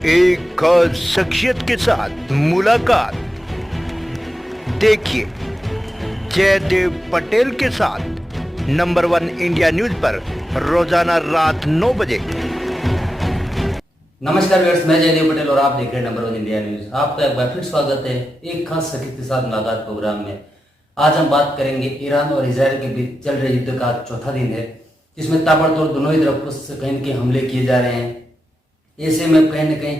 एक खास शख्सियत के साथ मुलाकात। देखिए जयदेव पटेल के साथ नंबर 1 इंडिया न्यूज पर रोजाना रात 9 बजे। नमस्कार व्यूअर्स, मैं जयदेव पटेल और आप देख रहे हैं नंबर 1 इंडिया न्यूज। आपका एक बार फिर स्वागत है एक खास शख्सियत के साथ मुलाकात प्रोग्राम में। आज हम बात करेंगे ईरान और इजराइल के बीच चल रहे युद्ध का चौथा दिन है, जिसमें ताबड़तोड़ दोनों ही तरफ से कहीं न कहीं हमले किए जा रहे हैं। ऐसे में कहीं न कहीं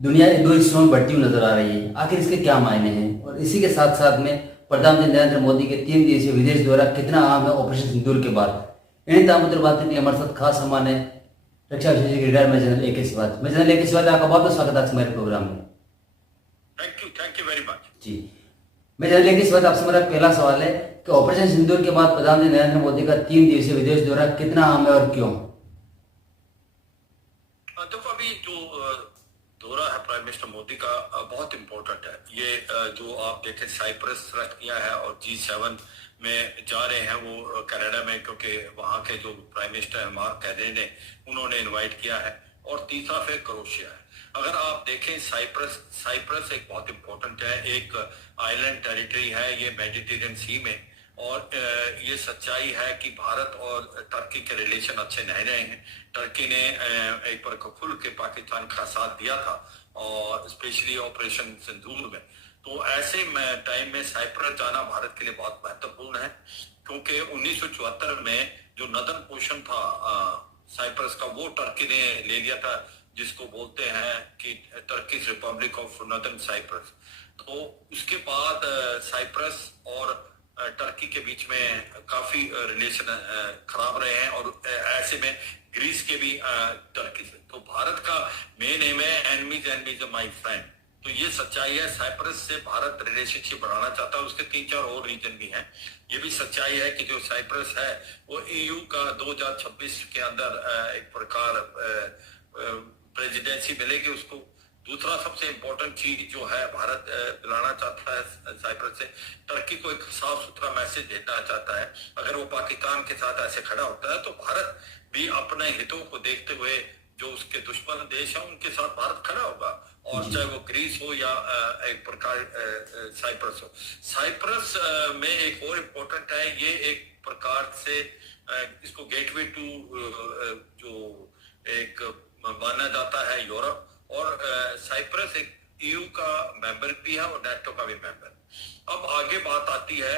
दुनिया दो हिस्सों में बढ़ती हुई नजर आ रही है। आखिर इसके क्या मायने हैं और इसी के साथ साथ में प्रधानमंत्री नरेंद्र मोदी के 3 दिवसीय विदेश दौरा कितना अहम है ऑपरेशन सिंदूर के बाद। इन्हीं तमाम बात के लिए हमारे साथ खास मेहमान है रक्षा विशेषज्ञ रिटायर्ड जनरल ए के सिवाच। मैं जनरल ए के सिवाच, आपका बहुत बहुत स्वागत है हमारे प्रोग्राम में। थैंक यू वेरी मच जी, मैं जनरल ए के सिवाच, आपसे मेरा पहला सवाल है कि ऑपरेशन सिंदूर के बाद प्रधानमंत्री नरेंद्र मोदी का 3 दिवसीय विदेश दौरा कितना अहम है और क्यों? देखो, अभी जो दौरा है प्राइम मिनिस्टर मोदी का बहुत इम्पोर्टेंट है। ये जो आप देखें साइप्रस रख किया है और G7 में जा रहे हैं वो कनाडा में, क्योंकि वहाँ के जो प्राइम मिनिस्टर है मार्क कार्ने ने उन्होंने इनवाइट किया है। और तीसरा फिर क्रोएशिया है। अगर आप देखें साइप्रस एक बहुत इम्पोर्टेंट है, एक आइलैंड टेरिटरी है ये मेडिटेरियन सी में। और ये सच्चाई है कि भारत और टर्की के रिलेशन अच्छे नहीं रहे हैं। टर्की ने एक बार खुल के पाकिस्तान का साथ दिया था और स्पेशली ऑपरेशन सिंदूर में। तो ऐसे में टाइम में साइप्रस जाना भारत के लिए बहुत महत्वपूर्ण है, क्योंकि 1974 में जो नदन पोर्शन था साइप्रस का वो टर्की ने ले लिया था, जिसको बोलते हैं कि Turkish Republic of Northern Cyprus. तो उसके बाद साइप्रस और टर्की के बीच में काफी रिलेशन खराब रहे हैं और ऐसे में ग्रीस के भी टर्की से। तो भारत का मेन एम है एनमीज माय फ्रेंड। तो ये सच्चाई है, साइप्रस से भारत रिलेशनशिप बढ़ाना चाहता है। उसके 3-4 और रीजन भी हैं। ये भी सच्चाई है कि जो साइप्रस है वो EU का 2026 के अंदर एक प्रकार प्रेसिडेंसी मिलेगी उसको। दूसरा सबसे इम्पोर्टेंट चीज जो है, भारत दिलाना चाहता है साइप्रस से, टर्की को एक साफ सुथरा मैसेज देना चाहता है। अगर वो पाकिस्तान के साथ ऐसे खड़ा होता है तो भारत भी अपने हितों को देखते हुए जो उसके दुश्मन देश है उनके साथ भारत खड़ा होगा। और चाहे वो ग्रीस हो या एक प्रकार साइप्रस हो। साइप्रस में एक और इम्पोर्टेंट है, ये एक प्रकार से इसको गेटवे टू जो एक माना जाता है यूरोप। और साइप्रस एक EU का मेंबर भी है और नेटो का भी मेंबर। अब आगे बात आती है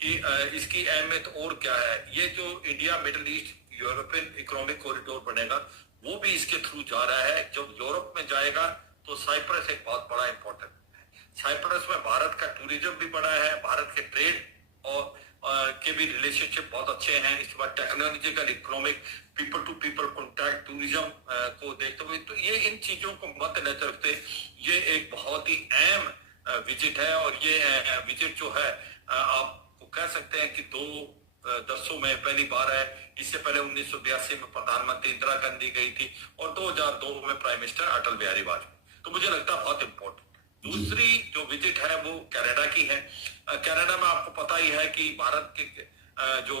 कि इसकी अहमियत और क्या है। ये जो India middle east European economic corridor बनेगा वो भी इसके थ्रू जा रहा है। जब यूरोप में जाएगा तो साइप्रस एक बहुत बड़ा इंपॉर्टेंट है। साइप्रस में भारत का टूरिज्म भी बड़ा है, भारत के ट्रेड और के भी रिलेशनशिप बहुत अच्छे हैं। इसके बाद technological, economic, people to people contact, tourism को देखते हुए, तो ये इन चीजों को मद्देनजर रखते ये एक बहुत ही अहम विजिट है। और ये विजिट जो है आपको कह सकते हैं कि 2 दशकों में पहली बार है। इससे पहले 1982 में प्रधानमंत्री इंदिरा गांधी गई थी और 2002 में प्राइम मिनिस्टर अटल बिहारी वाजपेयी। तो मुझे लगता है बहुत इंपॉर्टेंट। दूसरी जो विजिट है वो कनाडा की है। कनाडा में आपको पता ही है कि भारत के जो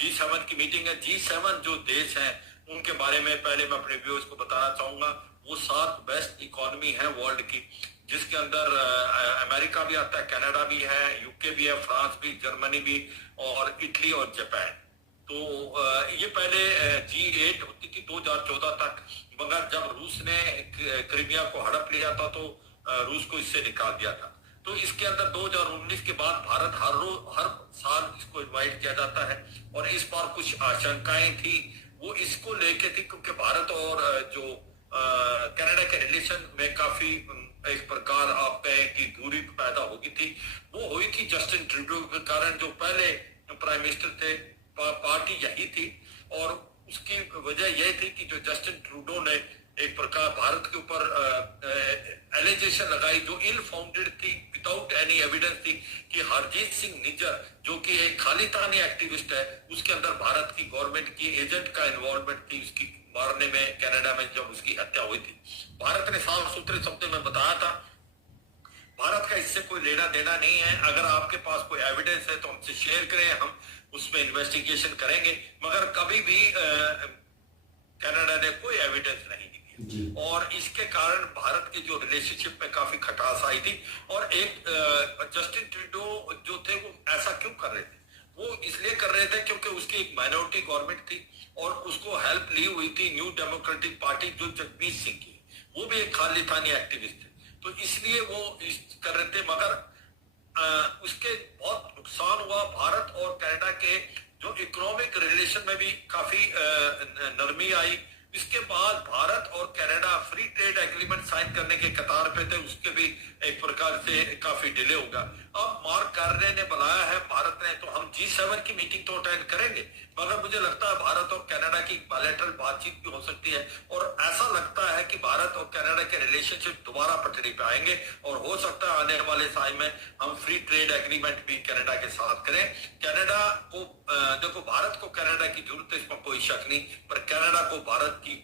G7 की मीटिंग है, G7 जो देश हैं उनके बारे में पहले मैं अपने व्यूअर्स को बताना चाहूंगा। वो 7 बेस्ट इकोनॉमी है वर्ल्ड की, जिसके अंदर अमेरिका भी आता है, कनाडा भी है, UK भी है, फ्रांस भी, जर्मनी भी और इटली और जापान। तो ये पहले G8 होती थी 2014 तक, मगर जब रूस ने क्रीमिया को हड़प लिया था तो रूस को इससे निकाल दिया था। तो इसके अंदर 2019 के बाद भारत हर साल इसको इनवाइट किया जाता है। और इस बार कुछ आशंकाएं थी, वो इसको लेके थी क्योंकि भारत और जो कनाडा के रिलेशन में काफी एक प्रकार आप कहें कि दूरी पैदा होगी थी। वो हुई थी जस्टिन ट्रूडो के कारण, जो पहले प्राइम मिनिस्टर थे। पार्टी यही थी और उसकी वजह यह थी कि जो जस्टिन ट्रूडो ने एक प्रकार भारत के ऊपर एलिगेशन लगाई जो इल फाउंडेड थी, विदाउट एनी एविडेंस थी, कि हरजीत सिंह निज्जर जो कि एक खालिस्तानी एक्टिविस्ट है, उसके अंदर भारत की गवर्नमेंट की एजेंट का इन्वॉल्वमेंट थी उसकी मारने में कनाडा में जब उसकी हत्या हुई थी। भारत ने साफ सुथरे शब्दों में बताया था भारत का इससे कोई लेना देना नहीं है। अगर आपके पास कोई एविडेंस है तो हमसे शेयर करें, हम उसमें इन्वेस्टिगेशन करेंगे। मगर कभी भी कनाडा ने कोई एविडेंस नहीं दिया। जी। और इसके कारण भारत के जो रिलेशनशिप में काफी खटास आई थी। और एक जस्टिन ट्रूडो जो थे वो ऐसा क्यों कर रहे थे? वो इसलिए कर रहे थे क्योंकि उसकी एक माइनॉरिटी गवर्नमेंट थी और उसको हेल्प ली हुई थी न्यू डेमोक्रेटिक पार्टी जो जगमीत सिंह की, वो भी एक खालिस्तानी एक्टिविस्ट थे, तो इसलिए वो कर रहे थे। मगर उसके बहुत नुकसान हुआ। भारत और कनाडा के जो इकोनॉमिक रिलेशन में भी काफी नरमी आई। इसके बाद भारत और Canada free trade agreement sign करने के कतार पे थे, उसके भी एक प्रकार से काफी डिले होगा। अब मार्क कार्ने ने बुलाया है भारत ने, तो हम G7 की मीटिंग तो अटेंड करेंगे, मगर मुझे लगता है भारत और कनाडा की बायलैटरल बातचीत भी हो सकती है। और ऐसा लगता है कि भारत और कनाडा के रिलेशनशिप दोबारा पटरी पे आएंगे और हो सकता है आने वाले समय में हम फ्री ट्रेड एग्रीमेंट भी कनाडा के साथ करें। कनाडा को देखो, भारत को कनाडा की जरूरत है, इसमें कोई शक नहीं, पर कनाडा को भारत की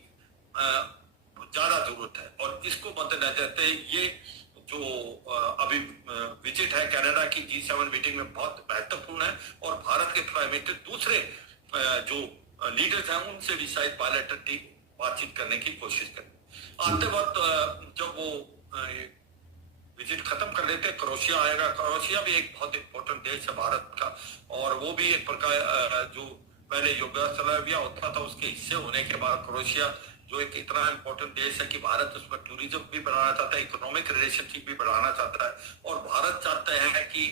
ज्यादा जरूरत है। और इसको मद्देनजर रखते ये जो अभी विजिट है कनाडा की G7 मीटिंग में बहुत महत्वपूर्ण है। और भारत के प्राइम मिनिस्टर दूसरे जो लीडर्स हैं उनसे भी शायद बायलैटरल बातचीत करने की कोशिश करें। आते वक्त जब वो विजिट खत्म कर लेते क्रोएशिया आएगा। क्रोएशिया भी एक बहुत इंपॉर्टेंट देश है भारत का, और वो भी एक प्रकार जो पहले यूगोस्लाविया होता था उसके हिस्से होने के बाद क्रोएशिया जो एक इतना इंपॉर्टेंट देश है कि भारत उस पर टूरिज्म भी बढ़ाना चाहता है, इकोनॉमिक रिलेशनशिप भी बढ़ाना चाहता है। और भारत चाहते हैं कि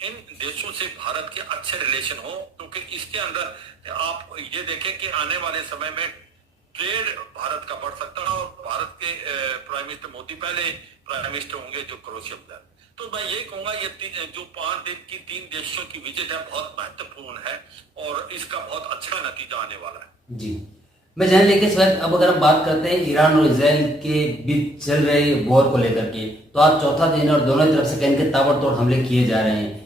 इन देशों से भारत के अच्छे रिलेशन हो, क्योंकि इसके अंदर आप ये देखें कि आने वाले समय में ट्रेड भारत का बढ़ सकता है। और भारत के प्राइम मिनिस्टर मोदी पहले प्राइम मिनिस्टर होंगे जो क्रोएशिया में। तो मैं ये कहूंगा ये जो 5 दिन की 3 देशों की विजिट है बहुत महत्वपूर्ण है और इसका बहुत अच्छा नतीजा आने वाला है। जी, मैं जान लेके सर, अब अगर हम बात करते हैं ईरान और इजराइल के बीच चल रहे वॉर को लेकर के, तो आज चौथा दिन और दोनों तरफ से कहीं के ताबड़तोड़ हमले किए जा रहे हैं।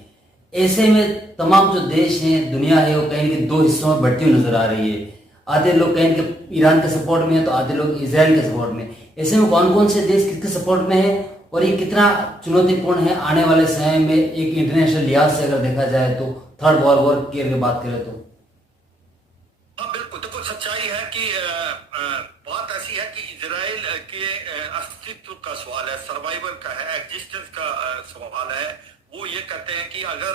ऐसे में तमाम जो देश हैं, दुनिया है, वो कहीं के 2 हिस्सों में बढ़ती हुई नजर आ रही है। आधे लोग कहीं के ईरान के सपोर्ट में है तो आधे लोग इजराइल के सपोर्ट में। ऐसे में कौन कौन से देश किसके सपोर्ट में है और ये कितना चुनौतीपूर्ण है आने वाले समय में एक इंटरनेशनल लिहाज से अगर देखा जाए तो, थर्ड वर्ल्ड वॉर की अगर बात करें तो? हाँ बिल्कुल, देखो सच्चाई है कि बात ऐसी है कि इजराइल के अस्तित्व का सवाल है, सर्वाइवल का है, एग्जिस्टेंस का सवाल है। वो ये कहते हैं कि अगर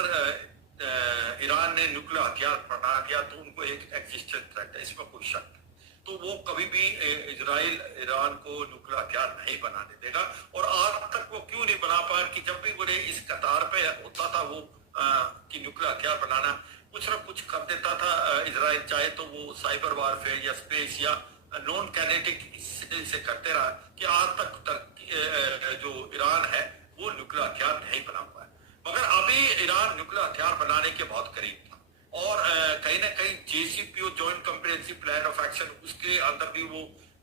ईरान ने न्यूक्लियर हथियार बना दिया तो उनको एक एग्जिस्टेंस थ्रेट है, इसमें कोई शक नहीं। तो वो कभी भी इजराइल ईरान को न्यूक्लियर हथियार नहीं बनाने देगा। और आज तक वो क्यों नहीं बना पाया कि जब भी वो इस कतार पे होता था वो कि न्यूक्लियर हथियार बनाना कुछ ना कुछ कर देता था इजराइल, चाहे तो वो साइबर वारफेयर या स्पेस या नॉन कैनेटिक से करते रहा, कि आज तक जो ईरान है वो न्यूक्लियर हथियार नहीं बना पाया। मगर अभी ईरान न्यूक्लियर हथियार बनाने के बहुत करीब था। और कहीं ना कहीं JCPO joint comprehensive plan of action, उसके अंदर भी वो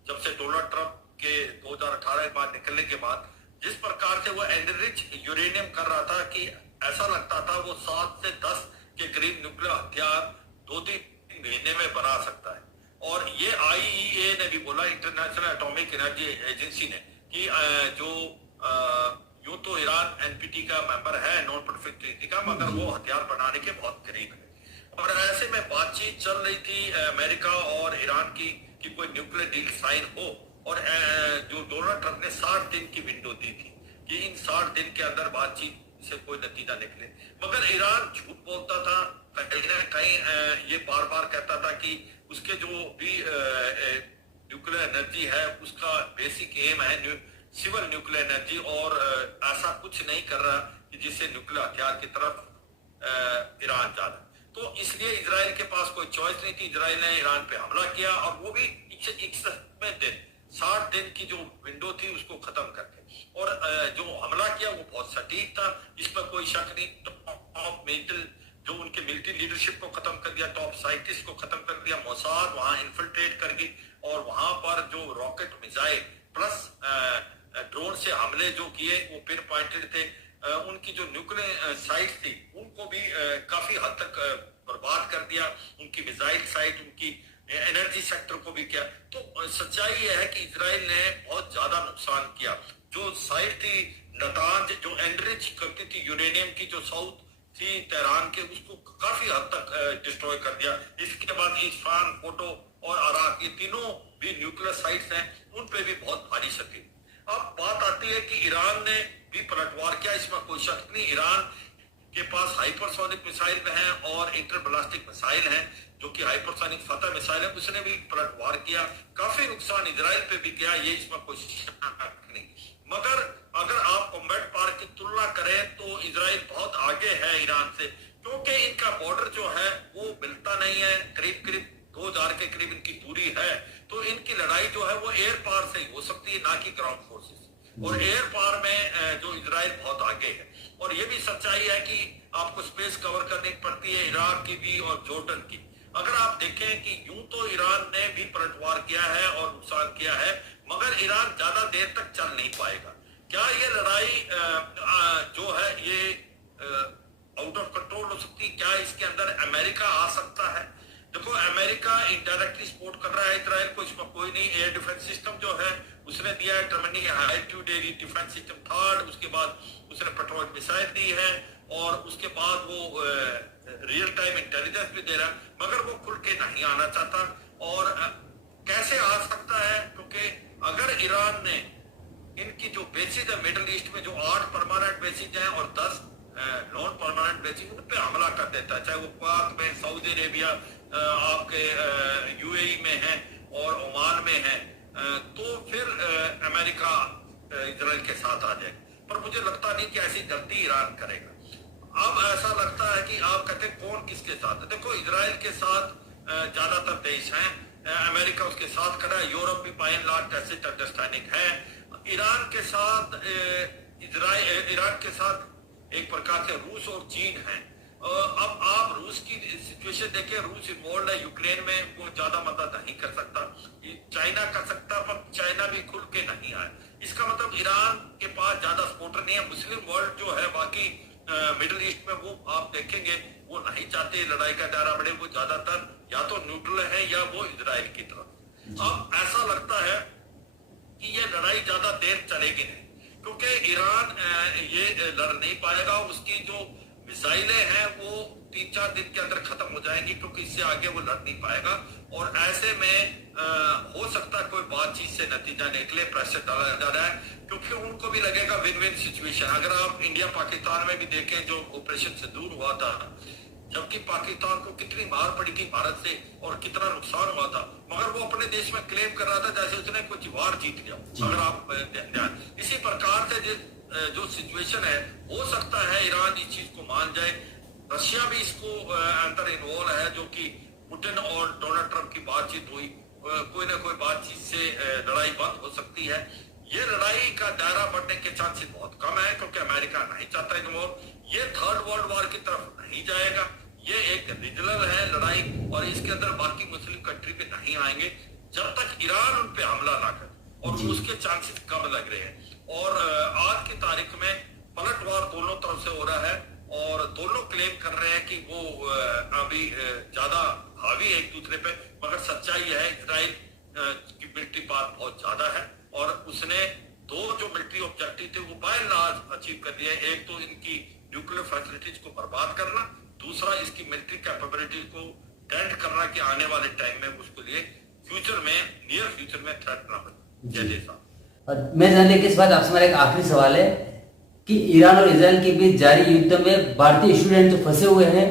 जब से डोनाल्ड ट्रंप के 2018 के बाद निकलने के बाद जिस प्रकार से वो एनरिच यूरेनियम कर रहा था कि ऐसा लगता था वो 7 से 10 के करीब न्यूक्लियर हथियार 2-3 महीने में बना सकता है। और ये IAEA ने भी बोला, इंटरनेशनल एटॉमिक एनर्जी एजेंसी ने, कि जो यूं तो ईरान NPT का मेंबर है, नॉन प्रोलिफरेशन का, मगर वो हथियार बनाने के बहुत करीब है। और ऐसे में बातचीत चल रही थी अमेरिका और ईरान की कि कोई न्यूक्लियर डील साइन हो। और जो डोनाल्ड ट्रंप ने 60 दिन की विंडो दी थी कि इन 60 दिन के अंदर बातचीत से कोई नतीजा निकले, मगर ईरान झूठ बोलता था। कहीं ना कहीं ये बार बार कहता था कि उसके जो भी न्यूक्लियर एनर्जी है उसका बेसिक एम है सिविल न्यूक्लियर एनर्जी, और ऐसा कुछ नहीं कर रहा कि जिससे न्यूक्लियर हथियार की तरफ ईरान जा रहा। तो इसलिए इजराइल के पास कोई चॉइस नहीं थी, इजराइल ने ईरान पे हमला किया, और वो भी 61 दिन 60 दिन की जो विंडो थी उसको खत्म करके। और जो हमला किया वो बहुत सटीक था, इसमें कोई शक नहीं। टॉप मिलिट्री जो उनके मिलिट्री लीडरशिप को खत्म कर दिया, टॉप साइंटिस्ट को खत्म कर दिया, मोसाद वहां इन्फिल्ट्रेट कर गई और वहां पर जो रॉकेट मिसाइल प्लस ड्रोन से हमले जो किए वो पिन पॉइंटेड थे। उनकी जो न्यूक्लियर साइट थी उनको भी काफी हद तक बर्बाद कर दिया, उनकी मिसाइल साइट, उनकी एनर्जी सेक्टर को भी किया। तो सच्चाई यह है कि इजराइल ने बहुत ज्यादा नुकसान किया। जो साइट थी नतांज जो एनरिच करती थी यूरेनियम की, जो साउथ थी तेहरान के, उसको काफी हद तक डिस्ट्रॉय कर दिया। इसके बाद इस्फान, फोटो और अराक, ये तीनों भी न्यूक्लियर साइट्स हैं उन पे भी बहुत भारी क्षति। अब बात आती है कि ईरान ने भी पलटवार किया, इसमें कोई शक नहीं। ईरान के पास हाइपरसोनिक मिसाइल हैं और इंटरबैलिस्टिक मिसाइल हैं, जो कि हाइपरसोनिक फतह मिसाइल है, उसने भी पलटवार किया, काफी नुकसान इजराइल पे भी किया, ये इसमें कोई शक नहीं। मगर अगर आप कॉम्बैट पावर की तुलना करें तो इजराइल बहुत आगे है ईरान से, क्योंकि इनका बॉर्डर जो है वो मिलता नहीं है, करीब करीब 2000 के करीब इनकी दूरी है, तो इनकी लड़ाई जो है वो एयर पावर से ही हो सकती है, ना कि ग्राउंड फोर्सेस। और एयर पावर में जो इजराइल बहुत आगे है। और ये भी सच्चाई है कि आपको स्पेस कवर करनी पड़ती है इराक की भी और जॉर्डन की। अगर आप देखें कि यूं तो ईरान ने भी पलटवार किया है और नुकसान किया है, मगर ईरान ज्यादा देर तक चल नहीं पाएगा। क्या ये लड़ाई जो है ये आउट ऑफ कंट्रोल हो सकती है? क्या इसके अंदर अमेरिका आ सकता है? देखो, अमेरिका इनडायरेक्टली सपोर्ट कर रहा है इजराइल को, इसमें कोई नहीं। एयर डिफेंस सिस्टम जो है उसने दिया है, टर्मनी हाईट्यूड एयर डिफेंस सिस्टम थर्ड, उसके बाद उसने पेट्रोल मिसाइल दी है और उसके बाद वो रियल टाइम इंटेलिजेंस भी दे रहा है, मगर वो खुल के नहीं आना चाहता। और कैसे आ सकता है? क्योंकि अगर ईरान ने इनकी जो बेसिस है मिडिल ईस्ट में, जो 8 परमानेंट बेसिस हैं और 10 नॉन परमानेंट बेसिस, उन पे हमला कर देता है, चाहे वो पाक में, सऊदी अरेबिया, आपके यूएई में है और ओमान में है, तो फिर अमेरिका इजराइल के साथ आ जाए। पर मुझे लगता नहीं कि ऐसी गलती ईरान करेगा। अब ऐसा लगता है कि आप कहते हैं कौन किसके साथ है। देखो, इजराइल के साथ ज्यादातर देश हैं, अमेरिका उसके साथ खड़ा है, यूरोप भी by and large tacit understanding है। ईरान के साथ ईरान के साथ एक प्रकार से रूस और चीन है। अब आप रूस की सिचुएशन देखें, रूस इन्वॉल्व है यूक्रेन में, वो ज्यादा मदद नहीं कर सकता। चाइना कर सकता, पर चाइना भी खुल के नहीं आया। इसका मतलब ईरान के पास ज्यादा सपोर्टर नहीं है। मुस्लिम वर्ल्ड जो है बाकी मिडिल ईस्ट में, वो आप देखेंगे वो नहीं चाहते लड़ाई का दायरा बढ़े, वो ज्यादातर या तो न्यूट्रल है या वो इजराइल की तरफ। अब ऐसा लगता है कि ये लड़ाई ज्यादा देर चलेगी नहीं, क्योंकि ईरान ये लड़ नहीं पाएगा। उसकी जो मिसाइलें हैं वो 3-4 दिन के अंदर खत्म हो जाएंगी, क्योंकि इससे आगे वो लड़ नहीं पाएगा। और ऐसे में हो सकता है कोई बातचीत से नतीजा निकले, प्रेशर डाला जा रहा है, क्योंकि उनको भी लगेगा विन विन सिचुएशन। अगर आप इंडिया पाकिस्तान में भी देखें, जो ऑपरेशन सिंदूर हुआ था, जबकि पाकिस्तान को कितनी मार पड़ी थी भारत से और कितना नुकसान हुआ था, मगर वो अपने देश में क्लेम कर रहा था जैसे उसने कुछ वार जीत लिया। अगर आप ध्यान, इसी प्रकार से जो सिचुएशन है, हो सकता है ईरान इस चीज को मान जाए। रशिया भी इसको अंदर इन्वॉल्व है, जो कि पुतिन और डोनाल्ड ट्रंप की बातचीत हुई, कोई ना कोई बातचीत से लड़ाई बंद हो सकती है। ये लड़ाई का दायरा बढ़ने के चांसेस बहुत कम है, क्योंकि अमेरिका नहीं चाहता इन्वॉल्व। ये थर्ड वर्ल्ड वॉर की तरफ नहीं जाएगा, ये एक रीजनल है लड़ाई, और इसके अंदर बाकी मुस्लिम कंट्री पे नहीं आएंगे जब तक ईरान उन पे हमला ना करे, और उसके चांसेस कम लग रहे हैं। और आज की तारीख में पलटवार दोनों तरफ से हो रहा है, और दोनों क्लेम कर रहे हैं कि वो अभी ज्यादा हावी है एक दूसरे पे, मगर सच्चाई है इजराइल की मिलिट्री पावर बहुत ज्यादा है, और उसने दो जो मिलिट्री ऑब्जेक्टिव थे वो बाय एंड लार्ज अचीव कर दिया है। एक तो इनकी न्यूक्लियर फैसिलिटीज को बर्बाद करना, दूसरा इसकी मिलिट्री कैपेबिलिटी को डेंट करना कि आने वाले टाइम में उसके लिए फ्यूचर में, नियर फ्यूचर में थ्रेट ना बने। जय साहब। मैं जानने के इस बात आपसे मेरा एक आखिरी सवाल है कि ईरान और इजराइल के बीच जारी युद्ध में भारतीय स्टूडेंट जो फंसे हुए हैं,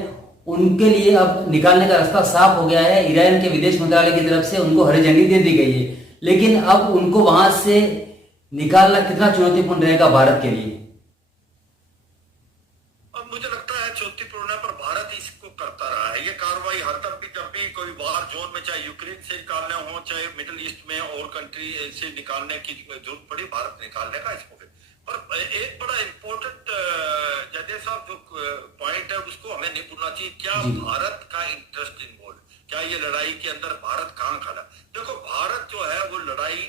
उनके लिए अब निकालने का रास्ता साफ हो गया है। ईरान के विदेश मंत्रालय की तरफ से उनको हरी झंडी दे दी गई है, लेकिन अब उनको वहां से निकालना कितना चुनौतीपूर्ण रहेगा भारत के लिए? अब मुझे लगता है चुनौतीपूर्ण है, पर भारत इसको करता रहा है। ये कार्रवाई हर तब भी, जब भी कोई वार जोन में, चाहे यूक्रेन से निकालने हो, चाहे मिडिल ईस्ट में और कंट्री से निकालने की जरूरत पड़ी, भारत निकालने का इसको। पर एक बड़ा इम्पोर्टेंट जजेस साहब जो पॉइंट है उसको हमें नहीं भूलना चाहिए। क्या भारत का इंटरेस्ट इन्वॉल्व, क्या ये लड़ाई के अंदर भारत कहाँ खड़ा? देखो, भारत जो है वो लड़ाई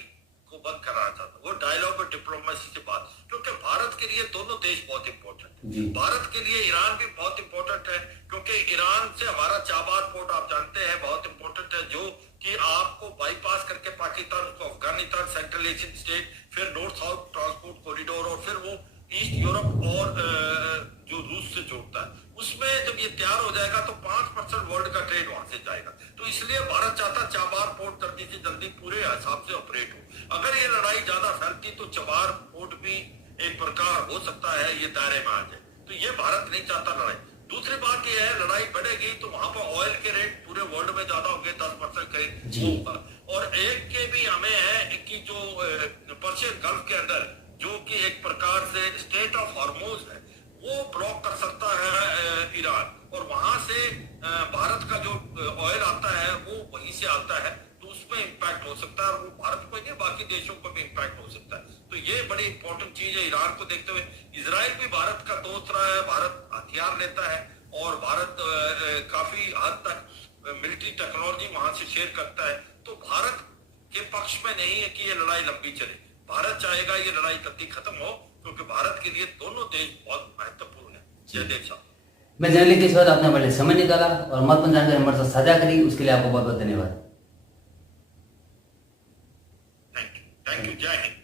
को बंद कराना चाहता, वो डायलॉग और डिप्लोमेसी से बात, क्योंकि भारत के लिए दोनों देश बहुत इंपॉर्टेंट है। भारत के लिए ईरान भी बहुत इंपॉर्टेंट है, क्योंकि ईरान से हमारा चाबार पोर्ट आप जानते हैं बहुत इंपॉर्टेंट है, जो कि आपको बाईपास करके पाकिस्तान, उसको अफगानिस्तान, सेंट्रल एशियन स्टेट, फिर नॉर्थ साउथ ट्रांसपोर्ट कॉरिडोर, और फिर वो ईस्ट यूरोप और जो रूस से जोड़ता है, उसमें जब ये तैयार हो जाएगा तो 5% वर्ल्ड का ट्रेड वहां से जाएगा। तो इसलिए भारत चाहता चाबार पोर्ट जल्दी से जल्दी पूरे हिसाब से ऑपरेट हो। अगर ये लड़ाई ज्यादा फैलती तो चाबार पोर्ट भी एक प्रकार हो सकता है ये दायरे में आ जाए, तो ये भारत नहीं चाहता लड़ाई। दूसरी बात ये है, लड़ाई बढ़ेगी तो वहां पर ऑयल के रेट पूरे वर्ल्ड में ज्यादा होंगे, 10% करीब होगा। और एक के भी हमें है कि जो पर्शियन गल्फ के अंदर जो कि एक प्रकार से स्टेट ऑफ हार्मोज है, वो ब्लॉक कर सकता है ईरान, और वहां से भारत का जो ऑयल आता है वो वहीं से आता है, तो उसमें इम्पैक्ट हो सकता है, और वो भारत को नहीं बाकी देशों को भी इम्पैक्ट हो सकता है। तो ये बड़ी इंपॉर्टेंट चीज है। ईरान को देखते हुए इजराइल भी भारत का दोस्त रहा है, भारत हथियार लेता है और भारत काफी हद तक मिलिट्री टेक्नोलॉजी वहां से शेयर करता है। तो भारत के पक्ष में नहीं है कि ये लड़ाई लंबी चले, भारत चाहेगा ये लड़ाई जल्दी खत्म हो, क्योंकि भारत के लिए दोनों देश बहुत महत्वपूर्ण है। जयदेव साहब, मैं जानने के बाद आपने बड़े समय निकाला और महत्वपूर्ण जानकारी हमारे साथ साझा करी, उसके लिए आपको बहुत बहुत धन्यवाद। थैंक यू, जय हिंद।